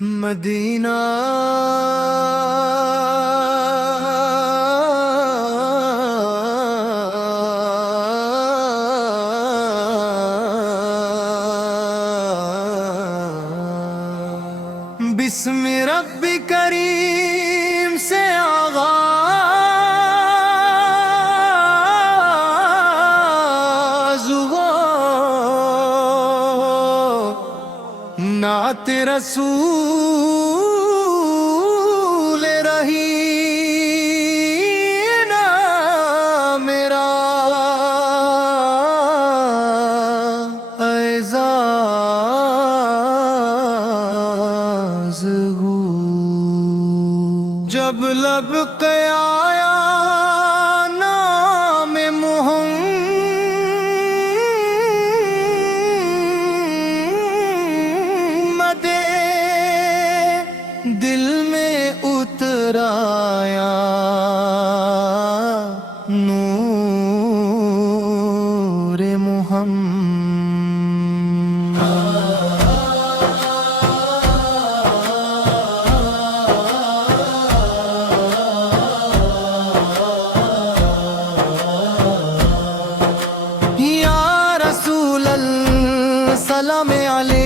مدینہ بسم رب کریم سے آغاز ہو، نعت رسول رہی نا میرا اعزاز ہو، جب لب کے آیا نام محمد، دل میں اتر آیا نور محمد۔ یا رسول اللہ سلام علیک،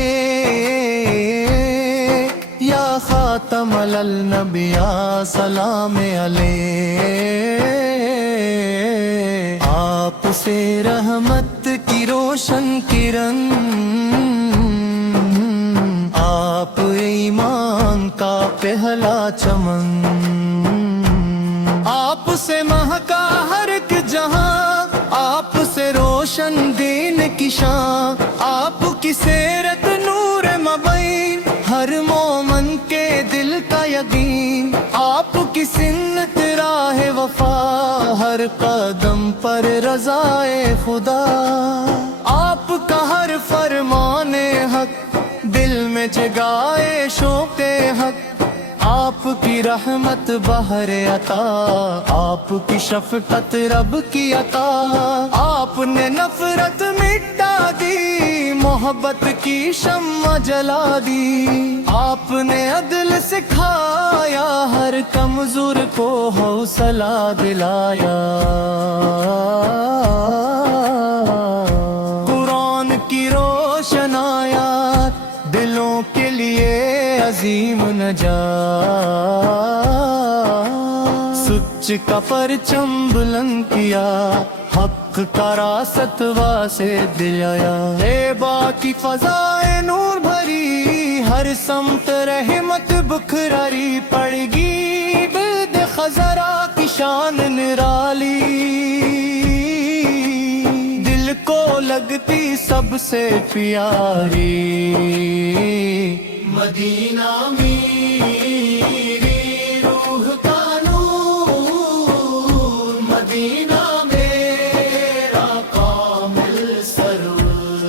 یا خاتم الانبیاء سلام علیک، آپ سے رحمت کی روشن کرن، آپ ایمان کا پہلا چمن، آپ سے مہکا ہر ایک جہاں، آپ سے روشن دین کی شان، آپ کی سیرت نور مبین، ہر مومن کے دل کا یقین، آپ کی سنت راہ وفا، ہر قدم پر رضائے خدا، آپ کا ہر فرمان حق دل میں جگائے شوق حق، آپ کی رحمت بحر عطا، آپ کی شفقت رب کی عطا، آپ نے نفرت مٹا دی، محبت کی شمع جلا دی، آپ نے عدل سکھایا، ہر کمزور کو حوصلہ دلایا، قرآن کی روشن آیات دلوں کے لیے عظیم نجات، سچ کا پرچم بلند کیا، حق کا راست واسے دلایا، طیبہ کی فضائے نور بھری، ہر سمت رحمت بکھراری پڑ گی، برد خزرا کی شان نرالی، دل کو لگتی سب سے پیاری، مدینہ میری روح کا نور، مدینہ میرا کامل سرور،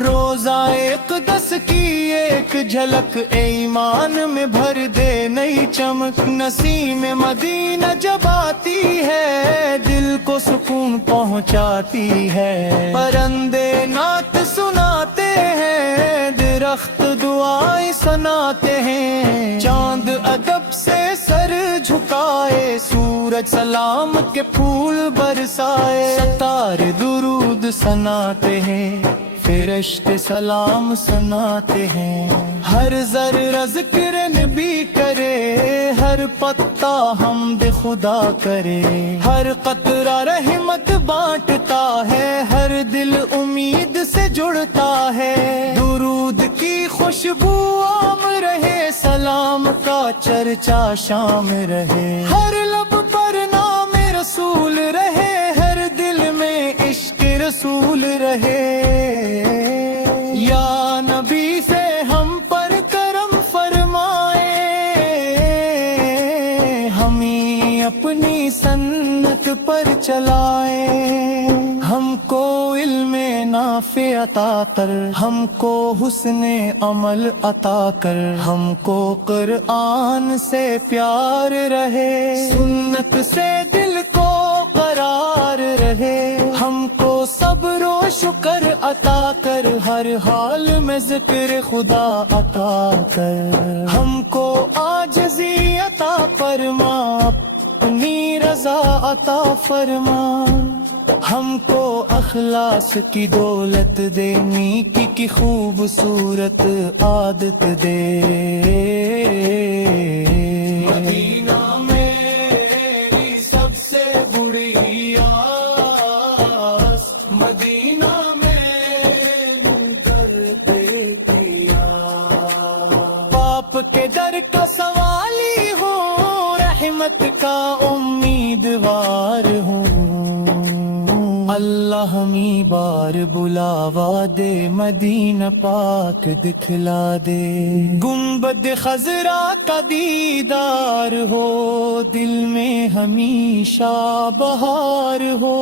روزہ اقدس کی ایک جھلک ایمان میں بھر دے نئی چمک، نسیم مدینہ جب آتی ہے دل کو سکون پہنچاتی ہے، پرندے نعت سناتے ہیں، درخت دعائیں سناتے ہیں، چاند ادب سے سر جھکائے، سورج سلام کے پھول برسائے، ستارے درود سناتے ہیں، فرشتے سلام سناتے ہیں، ہر ذرہ ذکر نبی کرے، ہر پتا حمد خدا کرے، ہر قطرہ رحمت بانٹتا ہے، ہر دل امید سے جڑتا ہے، درود کی خوشبو عام رہے، سلام کا چرچا شام رہے، ہر لب پر نام رسول رہے، ہر دل میں عشق رسول رہے، یا نبی سے ہم پر کرم فرمائے، ہمیں اپنی سنت پر چلائے، ہم کو علم نافع عطا کر، ہم کو حسن عمل عطا کر، ہم کو قرآن سے پیار رہے، سنت سے دل کو قرار رہے، ہم کو صبر و شکر عطا کر، ہر حال میں ذکر خدا عطا کر، ہم کو عاجزی عطا فرما، اپنی رضا عطا فرما، ہم کو اخلاص کی دولت دے، نیکی کی خوبصورت عادت دے۔ مدینہ میری سب سے بڑی آس، مدینہ میں کر دیکھیا، پاپ کے در کا سوالی ہوں، رحمت کا امیدوار ہوں، اللہ ہمیں بار بلاوا دے، مدینہ پاک دکھلا دے، گنبد خضرا کا دیدار ہو، دل میں ہمیشہ بہار ہو،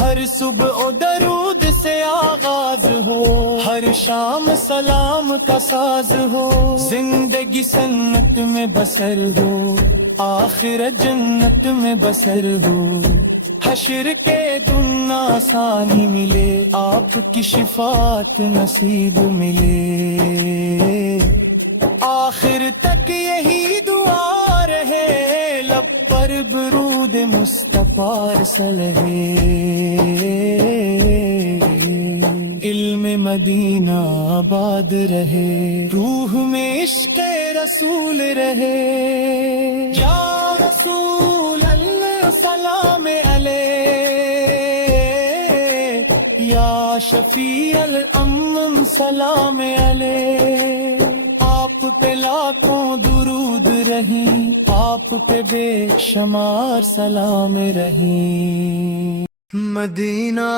ہر صبح و درود سے آغاز ہو، ہر شام سلام کا ساز ہو، زندگی سنت میں بسر ہو، آخرت جنت میں بسر ہو، حشر کے دن آسانی ملے، آپ کی شفاعت نصیب ملے، آخر تک یہی دعا رہے، لب پر درود مصطفیٰ رہے، علم مدینہ آباد رہے، روح میں عشق رسول رہے، یا رسول اللہ سلام علیہ، یا شفیع الامم سلام علیہ، آپ پہ لاکھوں درود رہیں، آپ پہ بے شمار سلام رہیں، مدینہ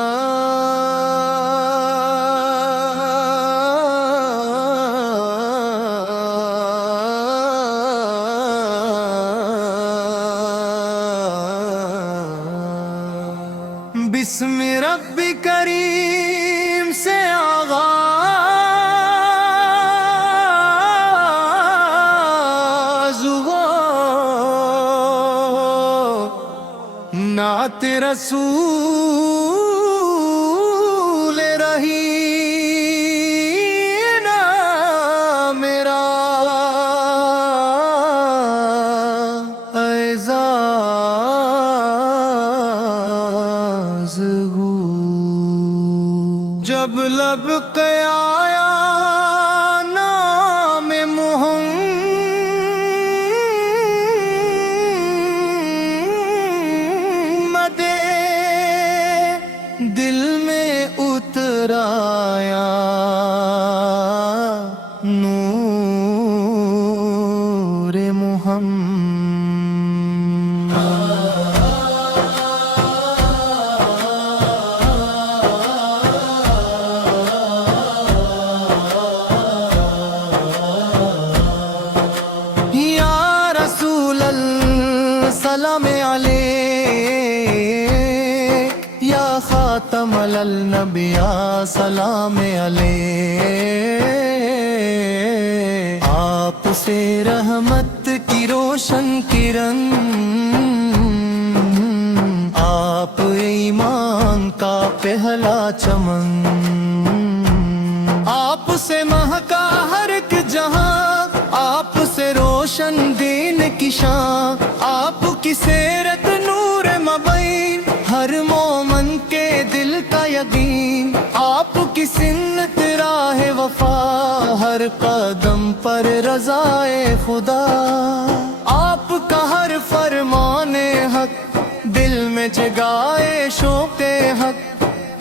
بسم رب کریم سے آغاز ہو، نعت رسول رہی نا میرا اعزاز ہو، جب لب کے آیا نام محمد، دل میں اتر آیا نور محمد، سلام علیہ، یا خاتم الانبیاء سلام علیہ، آپ سے رحمت کی روشن کرن، آپ ایمان کا پہلا چمن، آپ سے مہکا ہر ایک جہاں، آپ سے روشن دین کی شان، آپ کی سیرت نور مبین، ہر مومن کے دل کا یقین، آپ کی سنت راہ وفا، ہر قدم پر رضائے خدا، آپ کا ہر فرمان حق، دل میں جگائے شوق حق،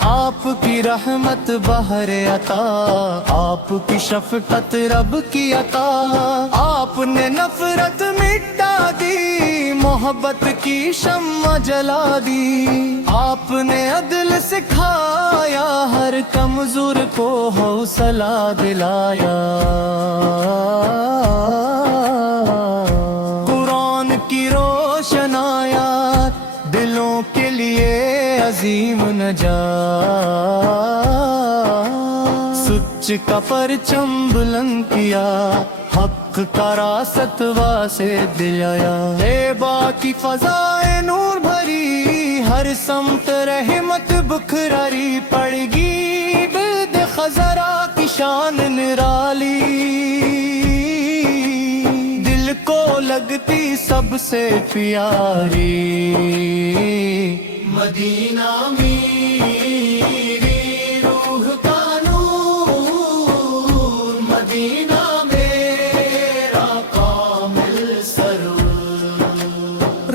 آپ کی رحمت بہر عطا، آپ کی شفقت رب کی عطا، آپ نے نفرت مٹا دی، محبت کی شمع جلا دی، آپ نے عدل سکھایا، ہر کمزور کو حوصلہ دلایا، قرآن کی روشن آیات دلوں کے لیے عظیم نجات، سچ کا پرچم بلند کیا، حق کا راست واسے دلایا، با کی فضائے نور بھری ہر سمت رحمت بکھراری پڑ گی، برد خزرا کی شان نرالی، دل کو لگتی سب سے پیاری مدینہ میری روح کا نور، مدینہ میرا کامل سرور،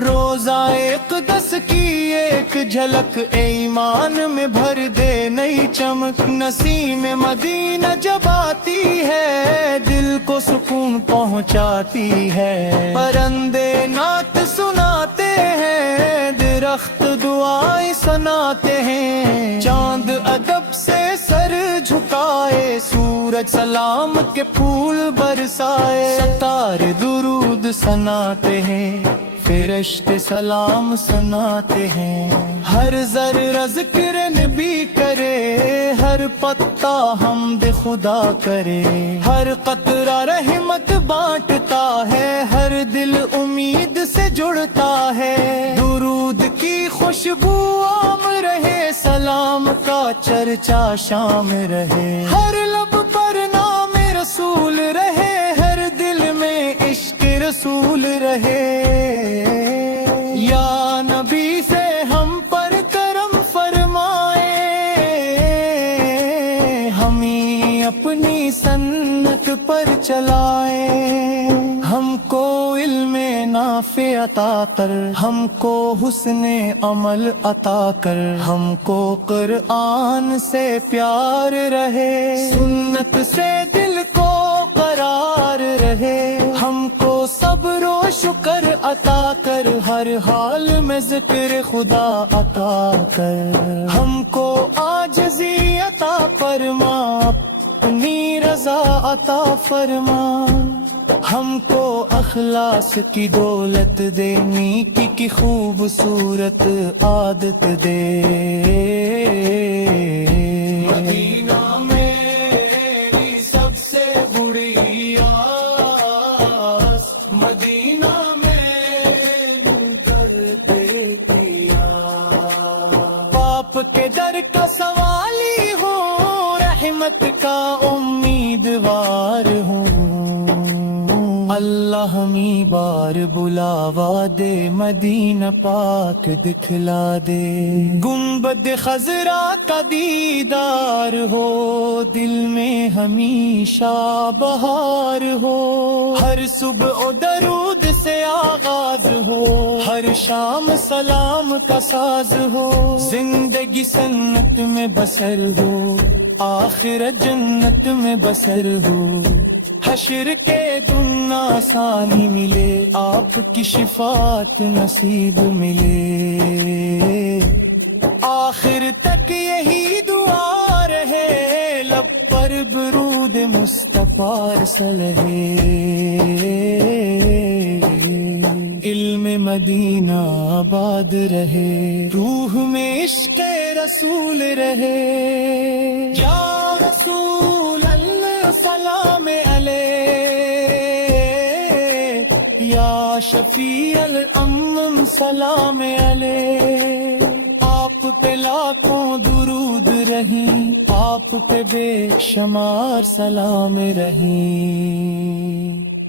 روزہ اقدس کی ایک جھلک ایمان میں بھر دے نئی چمک، نسیم مدینہ جب آتی ہے دل کو سکون پہنچاتی ہے، پرندے نعت سناتے ہیں، درخت دعائیں سناتے ہیں، چاند ادب سے سر جھکائے، سورج سلام کے پھول برسائے، ستارے درود سناتے ہیں، فرشتے سلام سناتے ہیں، ہر ذرہ ذکر نبی کرے، ہر پتا حمد خدا کرے، ہر قطرہ رحمت بانٹتا ہے، ہر دل امید سے جڑتا ہے، درود کی خوشبو عام رہے، سلام کا چرچا شام رہے، ہر لب پر نام رسول رہے، ہر دل میں عشق رسول رہے، یا نبی سے ہم پر کرم فرمائے، ہمیں اپنی سنت پر چلائے، ہم کو علم نافع عطا کر، ہم کو حسن عمل عطا کر، ہم کو قرآن سے پیار رہے، سنت سے دل کو قرار رہے، ہم کو صبر و شکر عطا کر، ہر حال میں ذکر خدا عطا کر، ہم کو عاجزی عطا فرما، اپنی رضا عطا فرما، ہم کو اخلاص کی دولت دے، نیکی کی خوبصورت عادت دے، مدینہ میری سب سے بڑی آس، مدینہ میں کر دیتی آس، باپ کے در کا سوالی ہوں، رحمت کا امیدوار ہوں، اللہ ہمیں بار بلاوا دے، مدینہ پاک دکھلا دے، گنبد خضرا کا دیدار ہو، دل میں ہمیشہ بہار ہو، ہر صبح و درود سے آغاز ہو، ہر شام سلام کا ساز ہو، زندگی سنت میں بسر ہو، آخرت جنت میں بسر ہو، حشر کے دن آسانی ملے، آپ کی شفاعت نصیب ملے، آخر تک یہی دعا رہے، لب پر درود مصطفیٰ رہے، علم مدینہ آباد رہے، روح میں عشق رسول رہے، یا رسول اللہ سلام علیہ، یا شفیع الامم سلام علیہ، آپ پہ لاکھوں درود رہیں، آپ پہ بے شمار سلام رہیں۔